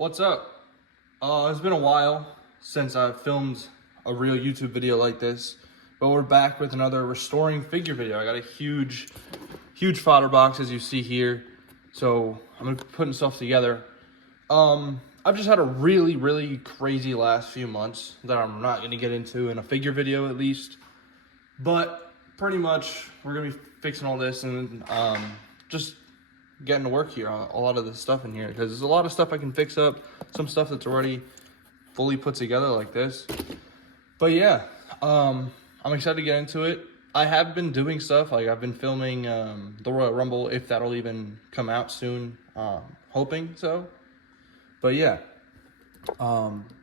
What's up? It's been a while since I've filmed a real YouTube video like this, but we're back with another restoring figure video. I got a huge fodder box as you see here, so I'm gonna be putting stuff together. I've just had a really crazy last few months that I'm not gonna get into in a figure video at least, but pretty much we're gonna be fixing all this and just getting to work here on a lot of this stuff in here, because there's a lot of stuff I can fix up, some stuff that's already fully put together like this. But yeah, I'm excited to get into it. I have been doing stuff, like I've been filming the Royal Rumble, if that'll even come out soon, hoping so. But yeah,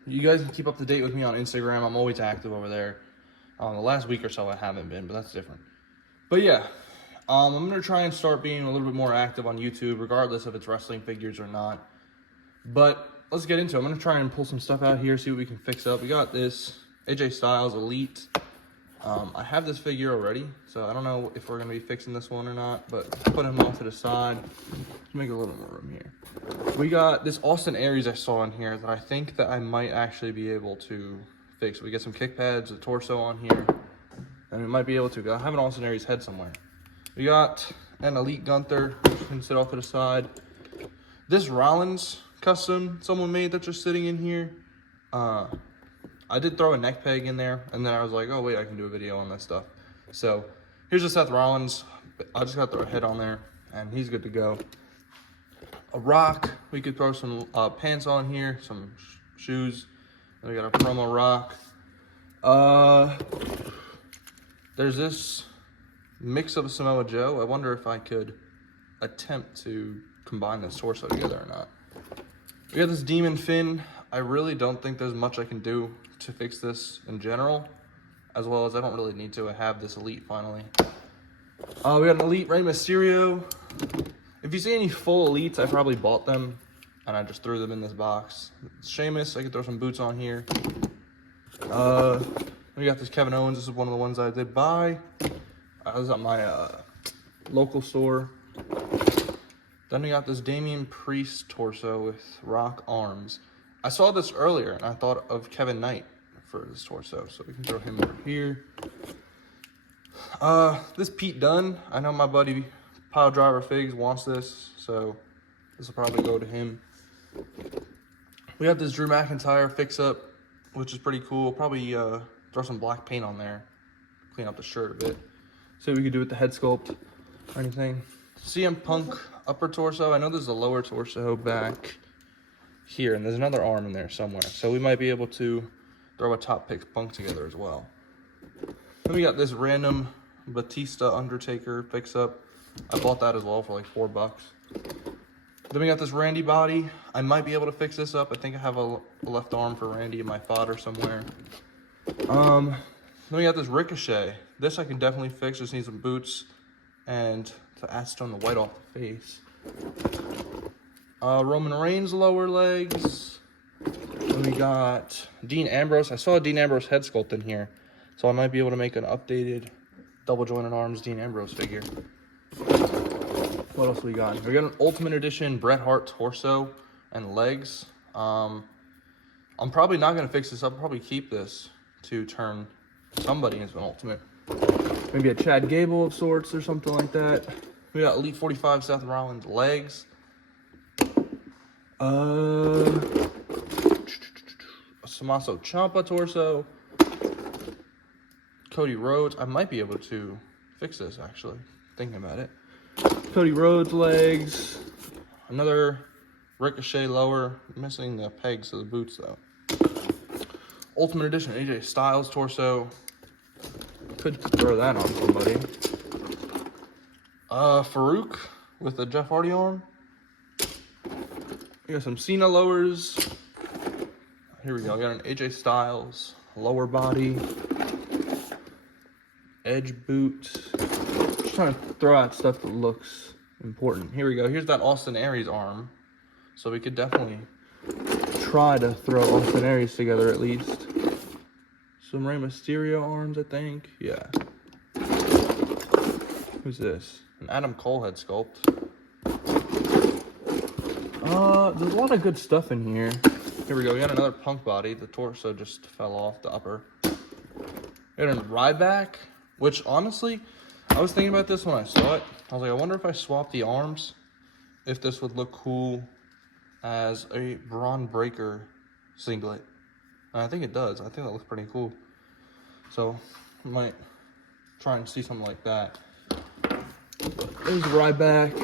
you guys can keep up to date with me on Instagram. I'm always active over there. The last week or so I haven't been, but that's different. But yeah, I'm going to try and start being a little bit more active on YouTube, regardless if it's wrestling figures or not. But let's get into it. I'm going to try and pull some stuff out here, see what we can fix up. We got this AJ Styles Elite. I have this figure already, so I don't know if we're going to be fixing this one or not, but put him off to the side. Let's make a little more room here. We got this Austin Aries I saw in here that I think that I might actually be able to fix. We get some kick pads, a torso on here, and we might be able to, because I have an Austin Aries head somewhere. We got an Elite Gunther, which can sit off to the side. This Rollins custom someone made that's just sitting in here. I did throw a neck peg in there, and then I was like, oh wait, I can do a video on this stuff. So here's a Seth Rollins. I just got to throw a head on there, and he's good to go. A Rock, we could throw some pants on here, some shoes. And we got a promo Rock. There's this mix of a Samoa Joe. I wonder if I could attempt to combine this torso together or not. We got this Demon Finn. I really don't think there's much I can do to fix this in general, as well as I don't really need to. I have this Elite finally. We got an Elite Rey Mysterio. If you see any full Elites, I probably bought them and I just threw them in this box. Sheamus, I could throw some boots on here. We got this Kevin Owens. This is one of the ones I did buy. I was at my local store. Then we got this Damian Priest torso with Rock arms. I saw this earlier and I thought of Kevin Knight for this torso, so we can throw him over here. This Pete Dunne, I know my buddy Pile Driver Figs wants this, so this will probably go to him. We have this Drew McIntyre fix-up, which is pretty cool. Probably throw some black paint on there, clean up the shirt a bit. See what we could do with the head sculpt or anything. CM Punk upper torso. I know there's a lower torso back here, and there's another arm in there somewhere. So we might be able to throw a top pick Punk together as well. Then we got this random Batista Undertaker fix up. I bought that as well for like $4. Then we got this Randy body. I might be able to fix this up. I think I have a left arm for Randy in my fodder somewhere. Then we got this Ricochet. This I can definitely fix. Just need some boots and to acetone the white off the face. Roman Reigns lower legs. Then we got Dean Ambrose. I saw a Dean Ambrose head sculpt in here, so I might be able to make an updated double jointed arms Dean Ambrose figure. What else we got? We got an Ultimate Edition Bret Hart torso and legs. I'm probably not gonna fix this up. I'll probably keep this to turn somebody into an Ultimate. Maybe a Chad Gable of sorts or something like that. We got Elite 45 Seth Rollins legs. A Tommaso Ciampa torso. Cody Rhodes. I might be able to fix this actually, thinking about it. Cody Rhodes legs. Another Ricochet lower. Missing the pegs of the boots though. Ultimate Edition AJ Styles torso. Could throw that on somebody. Farouk with the Jeff Hardy arm. We got some Cena lowers. Here we go. We got an AJ Styles lower body. Edge boot. Just trying to throw out stuff that looks important. Here we go. Here's that Austin Aries arm. So we could definitely try to throw Austin Aries together at least. Some Rey Mysterio arms, I think. Yeah. Who's this? An Adam Cole head sculpt. There's a lot of good stuff in here. Here we go. We got another Punk body. The torso just fell off the upper. We got a Ryback, which honestly, I was thinking about this when I saw it. I was like, I wonder if I swap the arms, if this would look cool as a Braun Breaker singlet. And I think it does. I think that looks pretty cool. So I might try and see something like that. There's Ryback.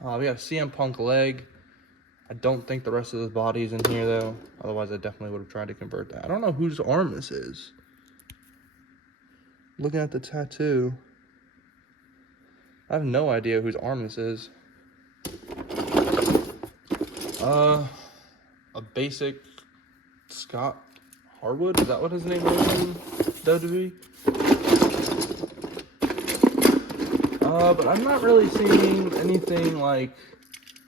We got a CM Punk leg. I don't think the rest of the body is in here though. Otherwise, I definitely would have tried to convert that. I don't know whose arm this is. Looking at the tattoo, I have no idea whose arm this is. A basic Scott Harwood? Is that what his name was in WWE? But I'm not really seeing anything like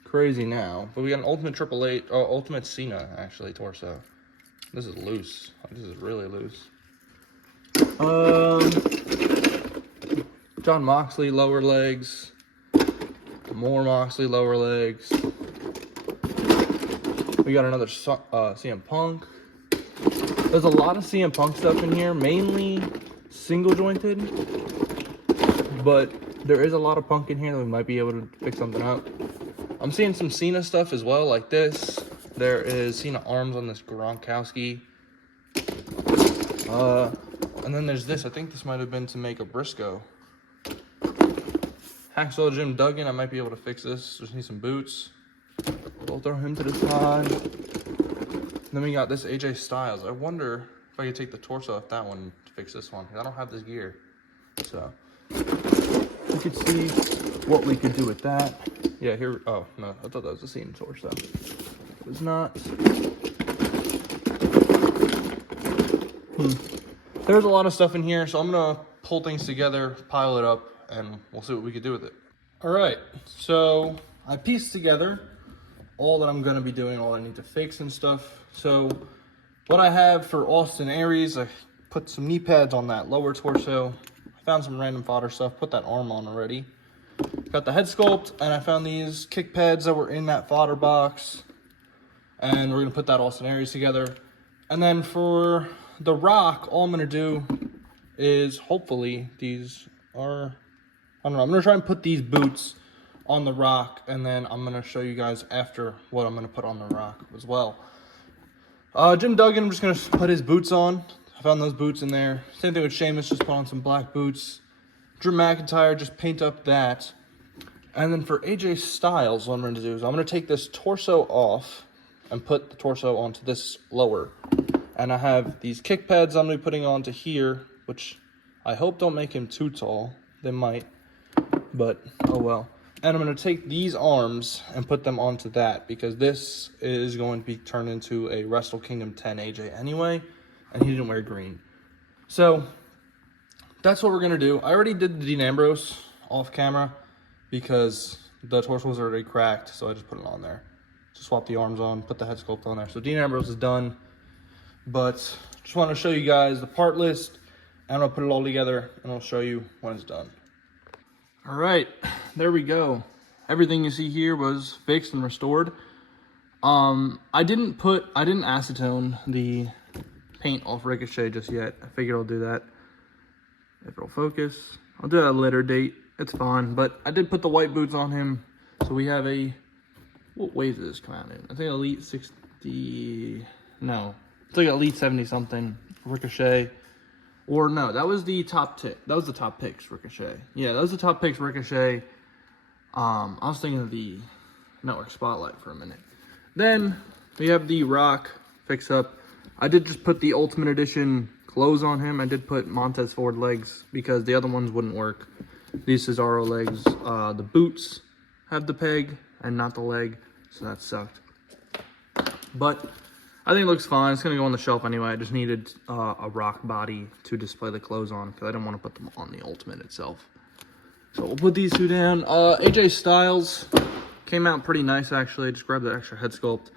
crazy now. But we got an Ultimate Triple H, Ultimate Cena actually torso. This is loose. This is really loose. John Moxley lower legs. More Moxley lower legs. We got another CM Punk. There's a lot of CM Punk stuff in here, mainly single jointed, but there is a lot of Punk in here that we might be able to pick something up. I'm seeing some Cena stuff as well, like this. There is Cena arms on this Gronkowski. And then there's this. I think this might have been to make a Briscoe. Hacksaw Jim Duggan. I might be able to fix this. Just need some boots. We'll throw him to the side. Then we got this AJ Styles. I wonder if I could take the torso off that one to fix this one. I don't have this gear. So we could see what we could do with that. Yeah, here. Oh, no. I thought that was a Cena torso. It was not. There's a lot of stuff in here, so I'm going to pull things together, pile it up, and we'll see what we can do with it. All right. So I pieced together all that I'm going to be doing, all I need to fix and stuff. So what I have for Austin Aries, I put some knee pads on that lower torso. I found some random fodder stuff, put that arm on already. Got the head sculpt, and I found these kick pads that were in that fodder box. And we're going to put that Austin Aries together. And then for the Rock, all I'm going to do is hopefully these are, I don't know, I'm going to try and put these boots on the Rock, and then I'm going to show you guys after what I'm going to put on the Rock as well. Jim Duggan, I'm just going to put his boots on. I found those boots in there. Same thing with Sheamus, just put on some black boots. Drew McIntyre, just paint up that. And then for AJ Styles, what I'm going to do is I'm going to take this torso off and put the torso onto this lower. And I have these kick pads I'm going to be putting onto here, which I hope don't make him too tall. They might, but oh well. And I'm going to take these arms and put them onto that, because this is going to be turned into a Wrestle Kingdom 10 AJ anyway, and he didn't wear green. So that's what we're going to do. I already did the Dean Ambrose off camera because the torso was already cracked, so I just put it on there. Just swap the arms on, put the head sculpt on there. So Dean Ambrose is done, but just want to show you guys the part list, and I'll put it all together, and I'll show you when it's done. All right, there we go. Everything you see here was fixed and restored. I didn't acetone the paint off Ricochet just yet. I figured I'll do that if it'll focus. I'll do that at a later date. It's fine, but I did put the white boots on him. So we have a, what weight does this come out in? I think Elite 60, no, it's like Elite 70 something, Ricochet. Or no, that was the top tip. That was the top picks, Ricochet. Yeah, that was the top picks, Ricochet. I was thinking of the Network Spotlight for a minute. Then we have the Rock fix up. I did just put the Ultimate Edition clothes on him. I did put Montez Ford legs because the other ones wouldn't work. These Cesaro legs. The boots have the peg and not the leg, so that sucked. But I think it looks fine. It's going to go on the shelf anyway. I just needed a Rock body to display the clothes on because I didn't want to put them on the Ultimate itself. So we'll put these two down. AJ Styles came out pretty nice, actually. I just grabbed the extra head sculpt.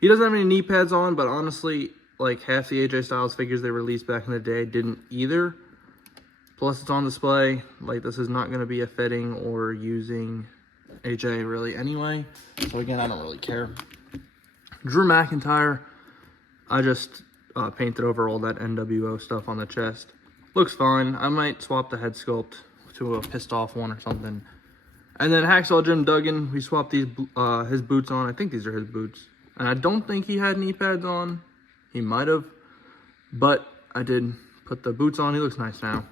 He doesn't have any knee pads on, but honestly, like half the AJ Styles figures they released back in the day didn't either. Plus, it's on display. Like, this is not going to be a fitting or using AJ really anyway. So again, I don't really care. Drew McIntyre, I just painted over all that NWO stuff on the chest. Looks fine. I might swap the head sculpt to a pissed off one or something. And then Hacksaw Jim Duggan, we swapped these his boots on. I think these are his boots. And I don't think he had knee pads on. He might have. But I did put the boots on. He looks nice now.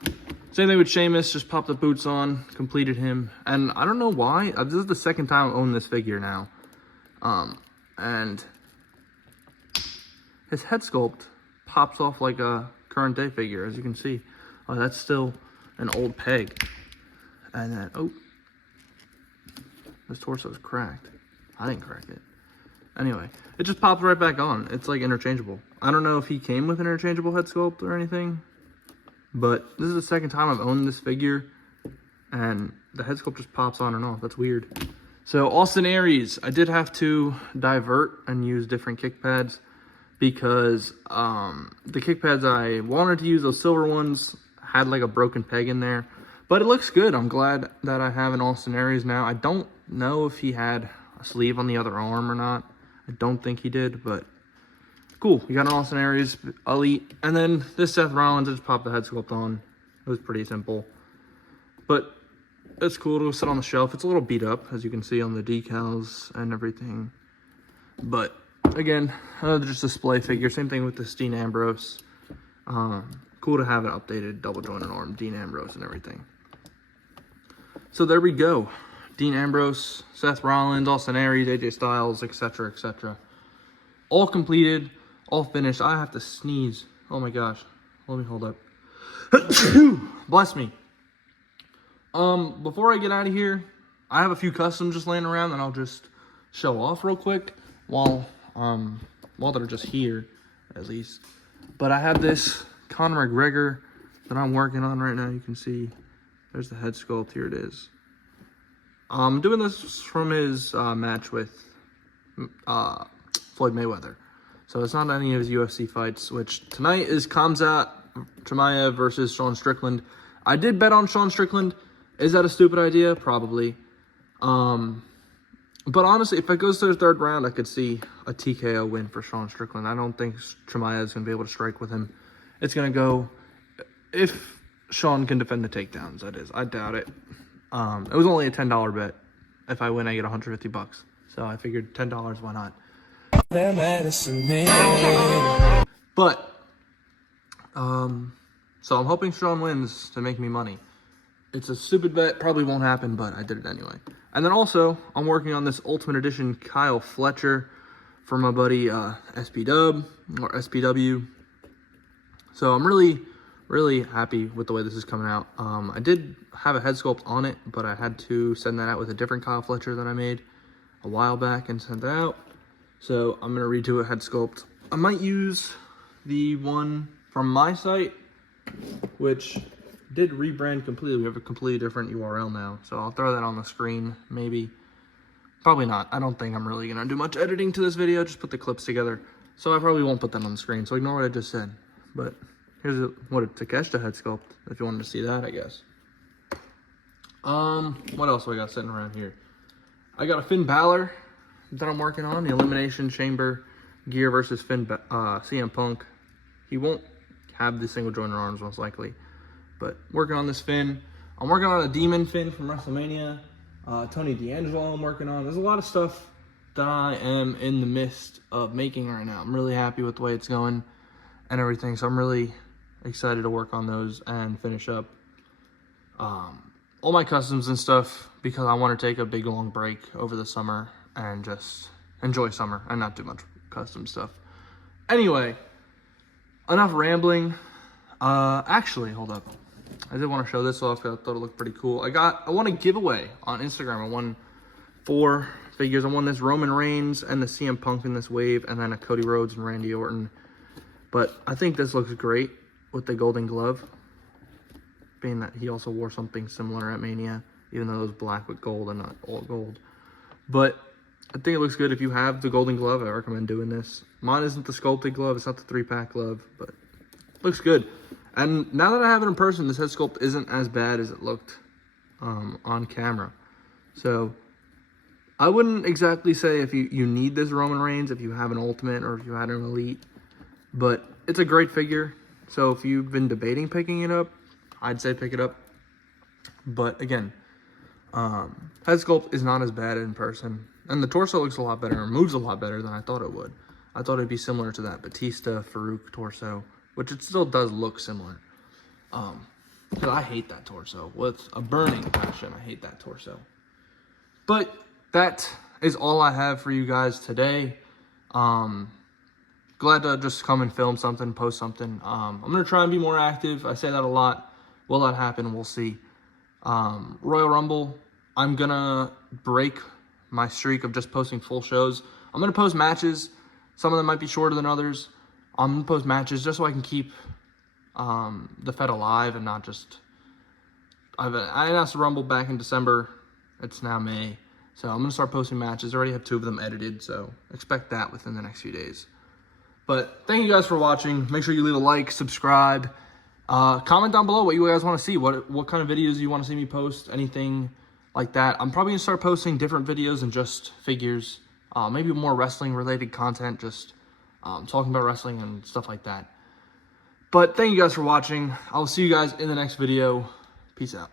Same thing with Sheamus. Just popped the boots on. Completed him. And I don't know why. This is the second time I own this figure now. And his head sculpt pops off like a current day figure, as you can see. Oh, that's still an old peg. And then, oh. His torso is cracked. I didn't crack it. Anyway, it just pops right back on. It's like interchangeable. I don't know if he came with an interchangeable head sculpt or anything, but this is the second time I've owned this figure, and the head sculpt just pops on and off. That's weird. So Austin Aries, I did have to divert and use different kick pads because the kick pads I wanted to use, those silver ones, had like a broken peg in there. But it looks good. I'm glad that I have an Austin Aries now. I don't know if he had a sleeve on the other arm or not. I don't think he did, but cool. We got an Austin Aries Elite. And then this Seth Rollins, I just popped the head sculpt on. It was pretty simple. But it's cool to sit on the shelf. It's a little beat up, as you can see on the decals and everything. But again, another just display figure. Same thing with this Dean Ambrose. Cool to have an updated double jointed arm, Dean Ambrose and everything. So there we go. Dean Ambrose, Seth Rollins, Austin Aries, AJ Styles, etc., etc. All completed, all finished. I have to sneeze. Oh my gosh. Let me hold up. Bless me. Before I get out of here, I have a few customs just laying around that I'll just show off real quick while they're just here, at least. But I have this Conor McGregor that I'm working on right now. You can see there's the head sculpt. Here it is. I'm doing this from his match with Floyd Mayweather. So it's not any of his UFC fights, which tonight is Khamzat Chimaev versus Sean Strickland. I did bet on Sean Strickland. Is that a stupid idea? Probably. But honestly, if it goes to the third round, I could see a TKO win for Sean Strickland. I don't think Chimaev is going to be able to strike with him. It's going to go, if Sean can defend the takedowns, that is. I doubt it. It was only a $10 bet. If I win, I get $150. So I figured $10, why not? But, so I'm hoping Sean wins to make me money. It's a stupid bet, probably won't happen, but I did it anyway. And then also, I'm working on this Ultimate Edition Kyle Fletcher for my buddy SPW. So I'm really happy with the way this is coming out. I did have a head sculpt on it, but I had to send that out with a different Kyle Fletcher that I made a while back and sent that out. So I'm going to redo a head sculpt. I might use the one from my site, which did rebrand completely. We have a completely different URL now. So I'll throw that on the screen, maybe. Probably not. I don't think I'm really going to do much editing to this video. Just put the clips together. So I probably won't put that on the screen. So ignore what I just said. But here's what a Takeshita head sculpt, if you wanted to see that, I guess. What else do I got sitting around here? I got a Finn Balor that I'm working on, the Elimination Chamber gear versus CM Punk. He won't have the single jointed arms, most likely. But working on this Finn. I'm working on a Demon Finn from WrestleMania. Tony D'Angelo I'm working on. There's a lot of stuff that I am in the midst of making right now. I'm really happy with the way it's going and everything. So I'm really excited to work on those and finish up all my customs and stuff, because I want to take a big long break over the summer and just enjoy summer and not do much custom stuff. Anyway, enough rambling. Actually, hold up. I did want to show this off because I thought it looked pretty cool. I won a giveaway on Instagram. I won 4 figures. I won this Roman Reigns and the CM Punk in this wave, and then a Cody Rhodes and Randy Orton. But I think this looks great with the golden glove, being that he also wore something similar at Mania, even though it was black with gold and not all gold. But I think it looks good. If you have the golden glove, I recommend doing this. Mine isn't the sculpted glove. It's not the 3-pack glove, but it looks good. And now that I have it in person, this head sculpt isn't as bad as it looked on camera. So I wouldn't exactly say if you need this Roman Reigns, if you have an Ultimate or if you had an Elite, but it's a great figure. So if you've been debating picking it up, I'd say pick it up. But again, head sculpt is not as bad in person. And the torso looks a lot better and moves a lot better than I thought it would. I thought it'd be similar to that Batista Farouk torso, which it still does look similar. Because I hate that torso. With a burning passion, I hate that torso. But that is all I have for you guys today. Glad to just come and film something, post something. I'm going to try and be more active. I say that a lot. Will that happen? We'll see. Royal Rumble, I'm going to break my streak of just posting full shows. I'm going to post matches. Some of them might be shorter than others. I'm going to post matches just so I can keep the Fed alive and not just... I announced the Rumble back in December. It's now May. So I'm going to start posting matches. I already have 2 of them edited, so expect that within the next few days. But thank you guys for watching. Make sure you leave a like, subscribe. Comment down below what you guys want to see. What kind of videos you want to see me post. Anything like that. I'm probably going to start posting different videos than just figures. Maybe more wrestling-related content. Just talking about wrestling and stuff like that. But thank you guys for watching. I will see you guys in the next video. Peace out.